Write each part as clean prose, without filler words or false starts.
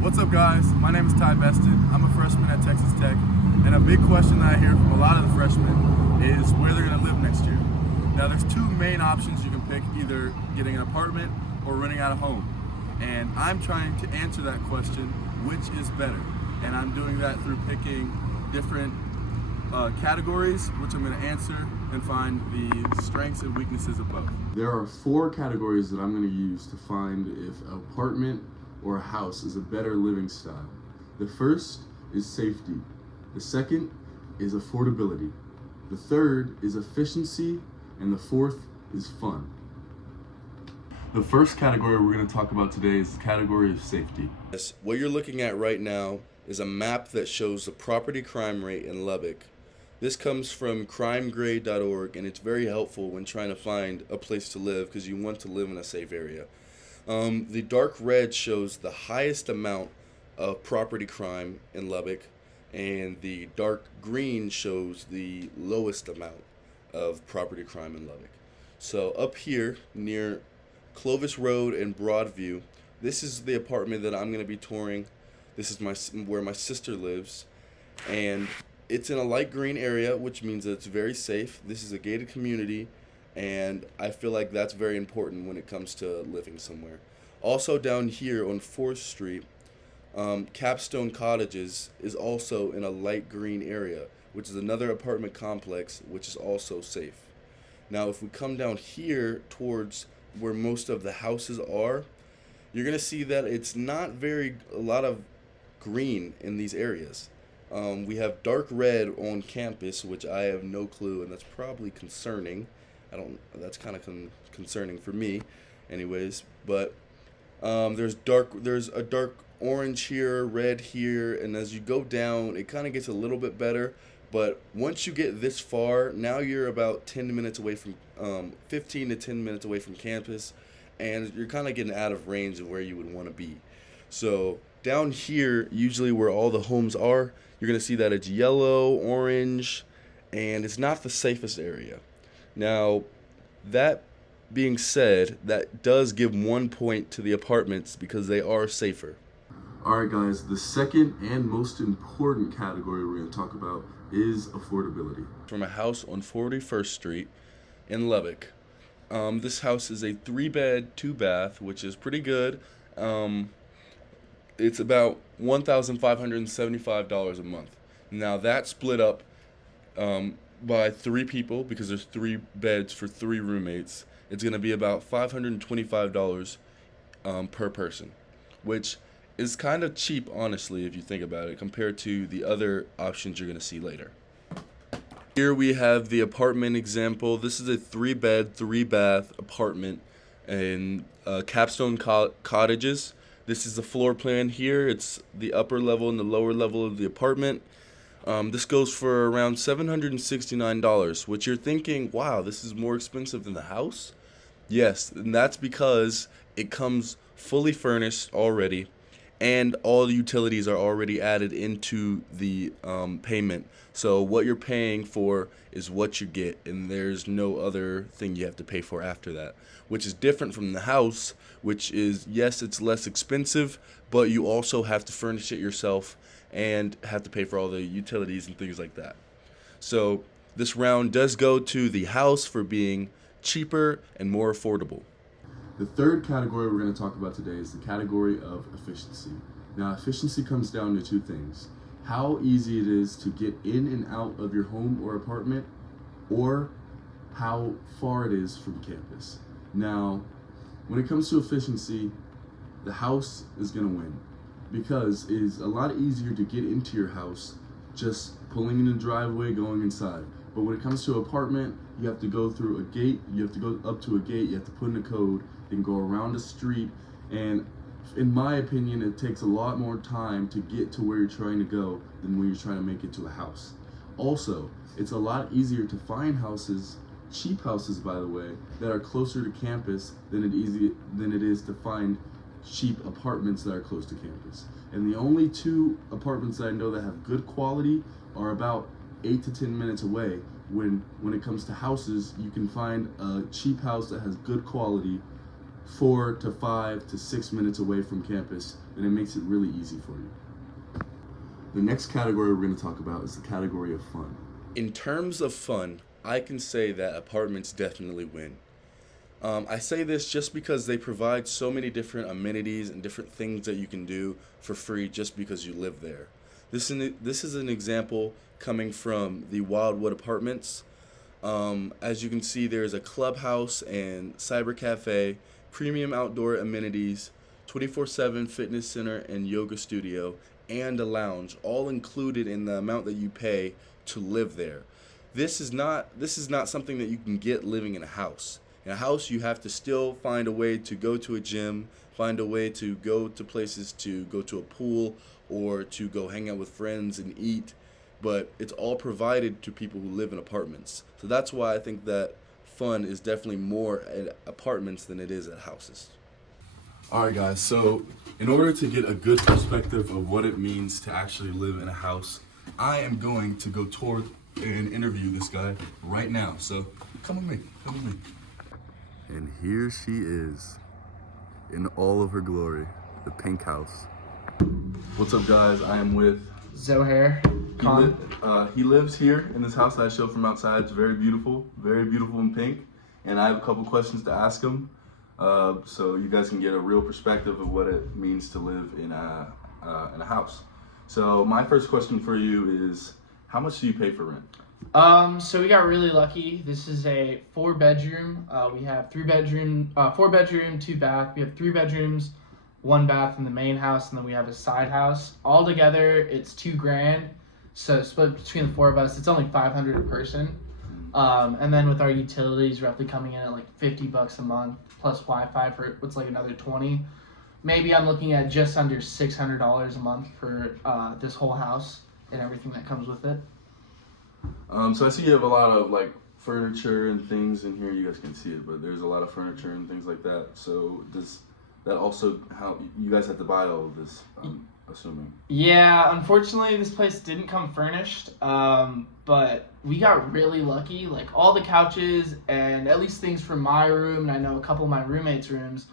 What's up, guys? My name is Ty Beston. I'm a freshman at Texas Tech, and a big question that I hear from a lot of the freshmen is where they're going to live next year. Now, there's two main options you can pick, either getting an apartment or renting out a home. And I'm trying to answer that question, which is better? And I'm doing that through picking different categories, which I'm going to answer and find the strengths and weaknesses of both. There are four categories that I'm going to use to find if an apartment or a house is a better living style. The first is safety. The second is affordability. The third is efficiency. And the fourth is fun. The first category we're going to talk about today is the category of safety. Yes, what you're looking at right now is a map that shows the property crime rate in Lubbock. This comes from crimegrade.org, and it's very helpful when trying to find a place to live because you want to live in a safe area. The dark red shows the highest amount of property crime in Lubbock, and the dark green shows the lowest amount of property crime in Lubbock. So up here near Clovis Road and Broadview, this is the apartment that I'm going to be touring. This is where my sister lives, and it's in a light green area, which means that it's very safe. This is a gated community, and I feel like that's very important when it comes to living somewhere. Also down here on 4th Street, Capstone Cottages is also in a light green area, which is another apartment complex, which is also safe. Now, if we come down here towards where most of the houses are, you're going to see that it's not a lot of green in these areas. We have dark red on campus, which I have no clue, and that's probably concerning. That's kind of concerning for me anyways, but there's a dark orange here, red here, and as you go down, it kind of gets a little bit better. But once you get this far, now you're about 10 minutes away from, 15 to 10 minutes away from campus, and you're kind of getting out of range of where you would want to be. So down here, usually where all the homes are, you're going to see that it's yellow, orange, and it's not the safest area. Now, that being said, that does give 1 point to the apartments because they are safer. Alright guys, the second and most important category we're going to talk about is affordability. From a house on 41st Street in Lubbock. This house is a 3-bed, 2-bath, which is pretty good. It's about $1,575 a month. Now that's split up by 3 people because there's 3 beds for 3 roommates. It's going to be about $525 per person, which is kind of cheap, honestly, if you think about it, compared to the other options you're going to see later. Here we have the apartment example. This is a 3-bed, 3-bath apartment in Capstone Cottages. This is the floor plan here. It's the upper level and the lower level of the apartment. This goes for around $769, which you're thinking, wow, this is more expensive than the house? Yes, and that's because it comes fully furnished already, and all the utilities are already added into the payment. So what you're paying for is what you get, and there's no other thing you have to pay for after that, which is different from the house, which is, yes, it's less expensive, but you also have to furnish it yourself and have to pay for all the utilities and things like that. So this round does go to the house for being cheaper and more affordable. The third category we're going to talk about today is the category of efficiency. Now, efficiency comes down to 2 things. How easy it is to get in and out of your home or apartment, or how far it is from campus. Now, when it comes to efficiency, the house is going to win because it is a lot easier to get into your house just pulling in the driveway, going inside. But when it comes to apartment, you have to go through a gate, you have to go up to a gate, you have to put in a code, then go around a street, and in my opinion, it takes a lot more time to get to where you're trying to go than when you're trying to make it to a house. Also, it's a lot easier to find houses, cheap houses by the way, that are closer to campus than it is to find cheap apartments that are close to campus. And the only 2 apartments that I know that have good quality are about 8 to 10 minutes away. When it comes to houses, you can find a cheap house that has good quality 4 to 5 to 6 minutes away from campus, then it makes it really easy for you. The next category we're going to talk about is the category of fun. In terms of fun, I can say that apartments definitely win. I say this just because they provide so many different amenities and different things that you can do for free just because you live there. This is an example coming from the Wildwood Apartments. As you can see, there's a clubhouse and cyber cafe, premium outdoor amenities, 24/7 fitness center and yoga studio, and a lounge, all included in the amount that you pay to live there. This is not something that you can get living in a house. In a house, you have to still find a way to go to a gym, find a way to go to places to go to a pool or to go hang out with friends and eat, but it's all provided to people who live in apartments. So that's why I think that fun is definitely more at apartments than it is at houses. All right, guys. So, in order to get a good perspective of what it means to actually live in a house, I am going to go tour and interview this guy right now. So, come with me. Come with me. And here she is, in all of her glory, the pink house. What's up, guys? I am with Zohair Khan. He lives here in this house that I showed from outside. It's very beautiful and pink. And I have a couple questions to ask him, so you guys can get a real perspective of what it means to live in a house. So my first question for you is, how much do you pay for rent? So we got really lucky. This is a 4-bedroom. We have 4-bedroom, 2 bath. We have 3 bedrooms, 1 bath in the main house, and then we have a side house. All together, it's $2,000. So split between the 4 of us, it's only $500 a person. And then with our utilities roughly coming in at like $50 a month plus Wi-Fi for what's like another $20. Maybe I'm looking at just under $600 a month for this whole house and everything that comes with it. So I see you have a lot of like furniture and things in here. You guys can see it, but there's a lot of furniture and things like that. So does that also how you guys have to buy all of this? I'm assuming. Yeah, unfortunately, this place didn't come furnished, but we got really lucky. Like all the couches and at least things from my room, and I know a couple of my roommates' rooms,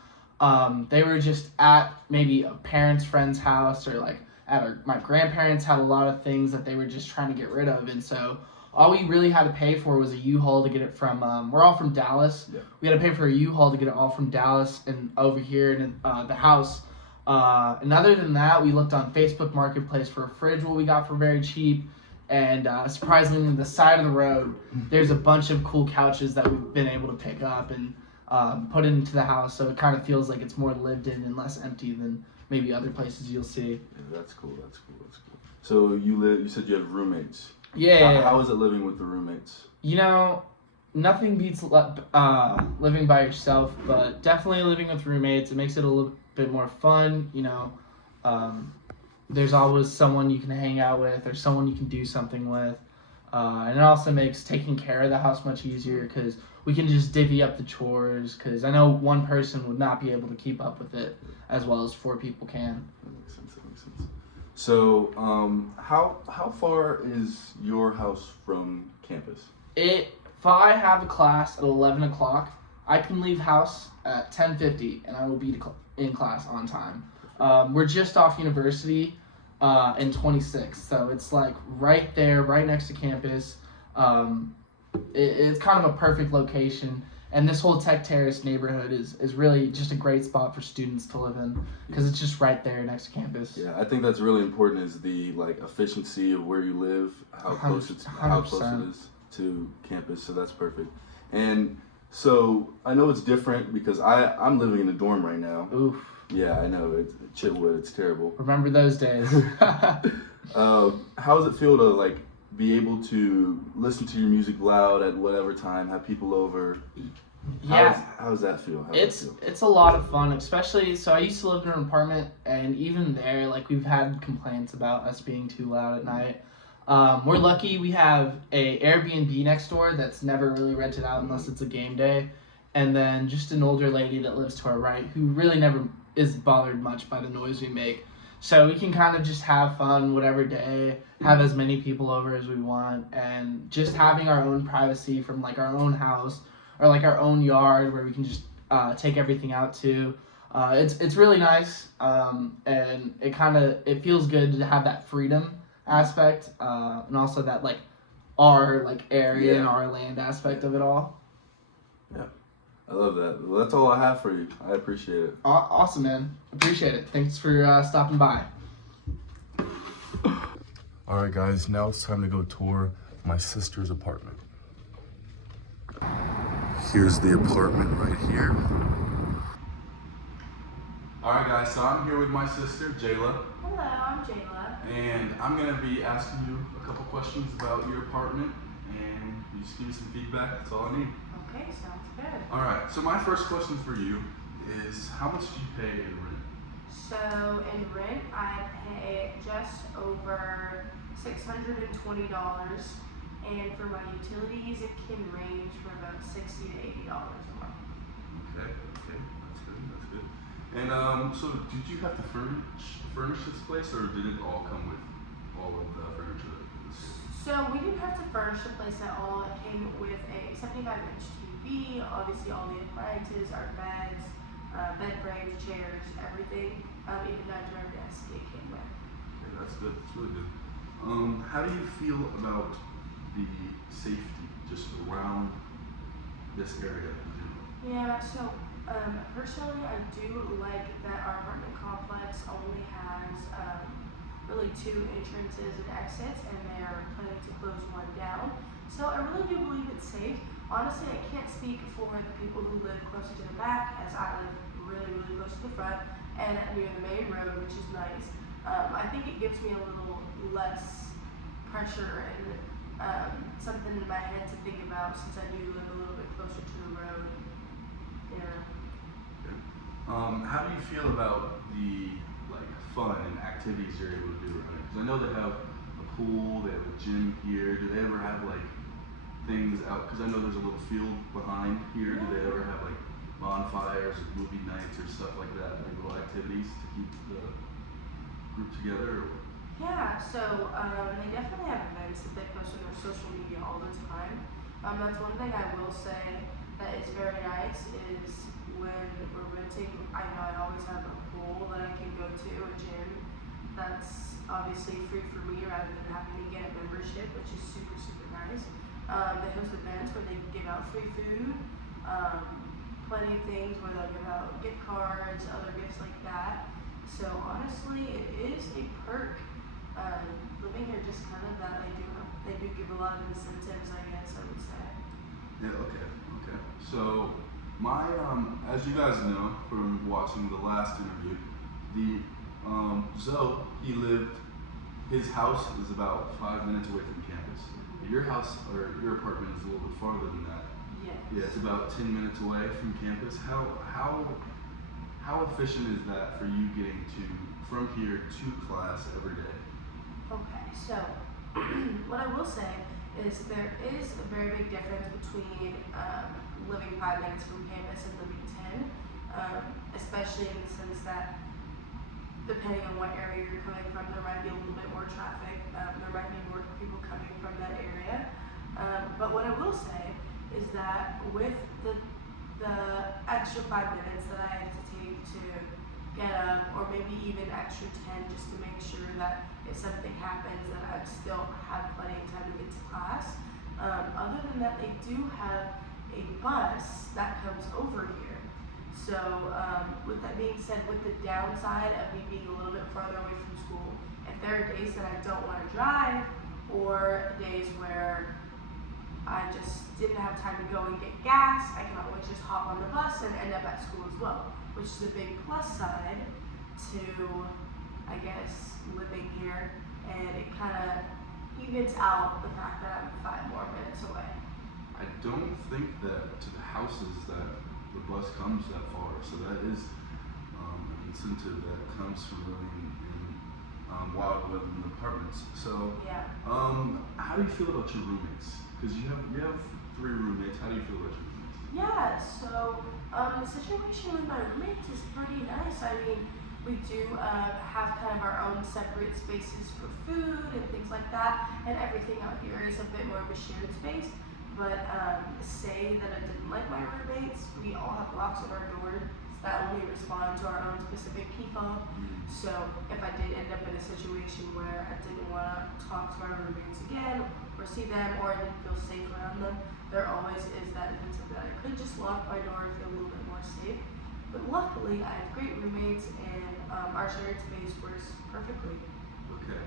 they were just at maybe a parent's friend's house or like at my grandparents had a lot of things that they were just trying to get rid of, and so all we really had to pay for was a U-Haul to get it from. We're all from Dallas. Yeah. We had to pay for a U-Haul to get it all from Dallas and over here in the house. And other than that, we looked on Facebook Marketplace for a fridge, what we got for very cheap. And surprisingly, on the side of the road, there's a bunch of cool couches that we've been able to pick up and put into the house. So it kind of feels like it's more lived in and less empty than maybe other places you'll see. Yeah, that's cool. So you said you have roommates. Yeah. How is it living with the roommates? You know, nothing beats living by yourself, but definitely living with roommates. It makes it a little bit more fun. You know, there's always someone you can hang out with or someone you can do something with. And it also makes taking care of the house much easier because we can just divvy up the chores because I know one person would not be able to keep up with it as well as 4 people can. That makes sense. So, how far is your house from campus? If I have a class at 11 o'clock, I can leave house at 10:50 and I will be in class on time. We're just off University in 26, so it's like right there, right next to campus. It's kind of a perfect location, and this whole Tech Terrace neighborhood is really just a great spot for students to live in because it's just right there next to campus. Yeah, I think that's really important is the like efficiency of where you live, how close it is to campus. So that's perfect. And so I know it's different because I'm living in a dorm right now. Oof. Yeah, I know it's Chitwood. It's terrible. Remember those days. How does it feel to like be able to listen to your music loud at whatever time, have people over? Yeah. How does that feel? It's a lot of fun, especially, so I used to live in an apartment, and even there, like, we've had complaints about us being too loud at night. We're lucky we have a Airbnb next door that's never really rented out unless it's a game day, and then just an older lady that lives to our right who really never is bothered much by the noise we make. So we can kind of just have fun whatever day, have as many people over as we want, and just having our own privacy from like our own house or like our own yard where we can just take everything out to. It's really nice, and it feels good to have that freedom aspect, and also that like our like area and our land aspect of it all. I love that. Well, that's all I have for you. I appreciate it. Awesome, man. Appreciate it. Thanks for stopping by. All right, guys, now it's time to go tour my sister's apartment. Here's the apartment right here. All right, guys, so I'm here with my sister, Jayla, Hello, I'm Jayla. and I'm gonna be asking you a couple questions about your apartment, and you just give me some feedback. That's all I need. Okay, sounds good. All right, so my first question for you is, how much do you pay in rent? So in rent, I pay just over $620, and for my utilities, it can range from about $60 to $80 a month. Okay, that's good. And so did you have to furnish this place, or did it all come with all of the furniture? So we didn't have to furnish the place at all. It came with a 75-inch TV, obviously all the appliances, our beds, bed frames, chairs, everything. Even down to our desk, it came with. Okay, that's good. That's really good. How do you feel about the safety just around this area in general? Yeah, so personally, I do like that our apartment complex only has really 2 entrances and exits, and they are planning to close one down. So I really do believe it's safe. Honestly, I can't speak for the people who live closer to the back, as I live really, really close to the front and near the main road, which is nice. I think it gives me a little less pressure and something in my head to think about, since I do live a little bit closer to the road. Yeah. How do you feel about the fun and activities you're able to do around it? Because I know they have a pool, they have a gym here. Do they ever have things out? Because I know there's a little field behind here. Do they ever have bonfires or movie nights or stuff like that? Little activities to keep the group together? Or? Yeah, so they definitely have events that they post on their social media all the time. That's one thing I will say that is very nice is when we're renting, I know I always have a pool that I can go to, a gym that's obviously free for me rather than having to get a membership, which is super, super nice. They host events where they give out free food, plenty of things where they'll give out gift cards, other gifts like that. So honestly, it is a perk. Living here, just kind of that they do give a lot of incentives, I guess I would say. Yeah, okay. So as you guys know from watching the last interview, Zoe, his house is about 5 minutes away from campus. Your house or your apartment is a little bit farther than that. Yes. Yeah, it's about 10 minutes away from campus. How efficient is that for you getting from here to class every day? Okay, so what I will say is there is a very big difference between living 5 minutes from campus and living 10, especially in the sense that depending on what area you're coming from, there might be a little bit more traffic, there might be more people coming from that area. But what I will say is that with the extra 5 minutes that I had to take to get up, or maybe even extra 10 just to make sure that if something happens that I still have plenty of time to get to class. Other than that, they do have a bus that comes over here. So with that being said, with the downside of me being a little bit farther away from school, if there are days that I don't want to drive, or days where I just didn't have time to go and get gas, I can always just hop on the bus and end up at school as well, which is a big plus side to, I guess, living here, and it kind of evens out the fact that I'm 5 more minutes away. I don't think that to the houses that the bus comes that far, so that is an incentive that comes from living in Wildwood and apartments. So, Yeah. How do you feel about your roommates? Because you have 3 roommates. How do you feel about your roommates? Yeah, so the situation with my roommates is pretty nice. I mean, we do have kind of our own separate spaces for food and things like that, and everything out here is a bit more of a shared space. But say that I didn't like my roommates, we all have locks on our door that only respond to our own specific key fob. So if I did end up in a situation where I didn't want to talk to my roommates again or see them, or I didn't feel safe around them, there always is that incentive that I could just lock my door and feel a little bit more safe. But luckily, I have great roommates, and our shared space works perfectly. Okay.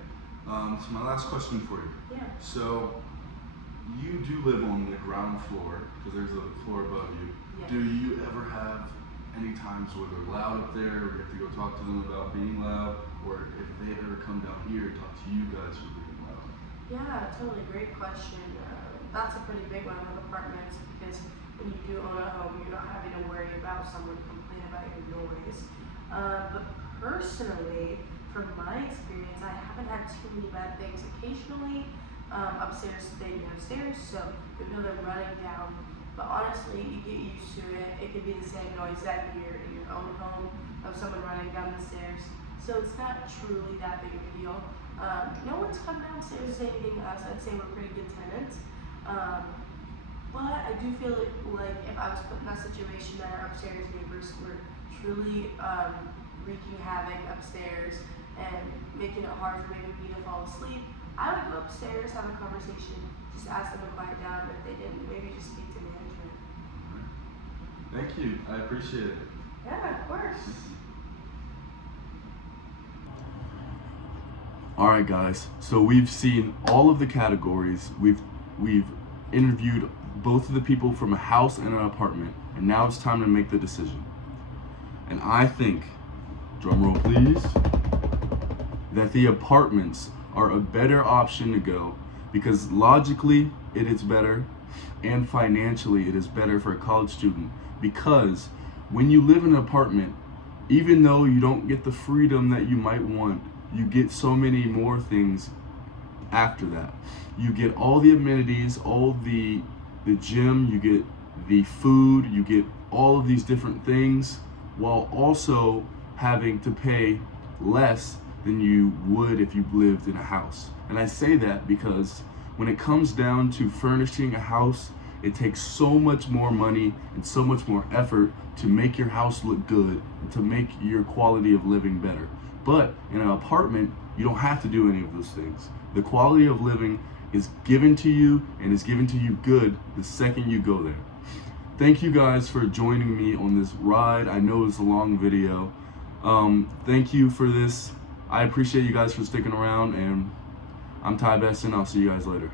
So my last question for you. Yeah. So you do live on the ground floor because there's a floor above you. Yes. Do you ever have any times where they're loud up there, or you have to go talk to them about being loud, or if they ever come down here and talk to you guys for being loud? Yeah, totally. Great question. That's a pretty big one with apartments because when you do own a home, you're not having to worry about someone complaining about your noise. But personally, from my experience, I haven't had too many bad things. Occasionally, upstairs they have stairs, so you know they're running down. But honestly, you get used to it. It could be the same noise that you hear in your own home of someone running down the stairs. So it's not truly that big of a deal. No one's come downstairs to say anything to us. I'd say we're pretty good tenants. But I do feel like if I was put in that situation that our upstairs neighbors were truly wreaking havoc upstairs and making it hard for maybe me to fall asleep, I would go upstairs, have a conversation, just ask them to quiet down, and if they didn't, maybe just speak to management. Thank you. I appreciate it. Yeah, of course. All right, guys. So we've seen all of the categories. We've interviewed both of the people from a house and an apartment, and now it's time to make the decision. And I think, drum roll please, that the apartments are a better option to go because logically it is better and financially it is better for a college student, because when you live in an apartment, even though you don't get the freedom that you might want, you get so many more things after that. You get all the amenities, all the gym, you get the food, you get all of these different things while also having to pay less than you would if you lived in a house. And I say that because when it comes down to furnishing a house, it takes so much more money and so much more effort to make your house look good and to make your quality of living better. But in an apartment, you don't have to do any of those things. The quality of living is given to you and is given to you good the second you go there. Thank you guys for joining me on this ride. I know it's a long video. Thank you for this. I appreciate you guys for sticking around, and I'm Ty Beston. I'll see you guys later.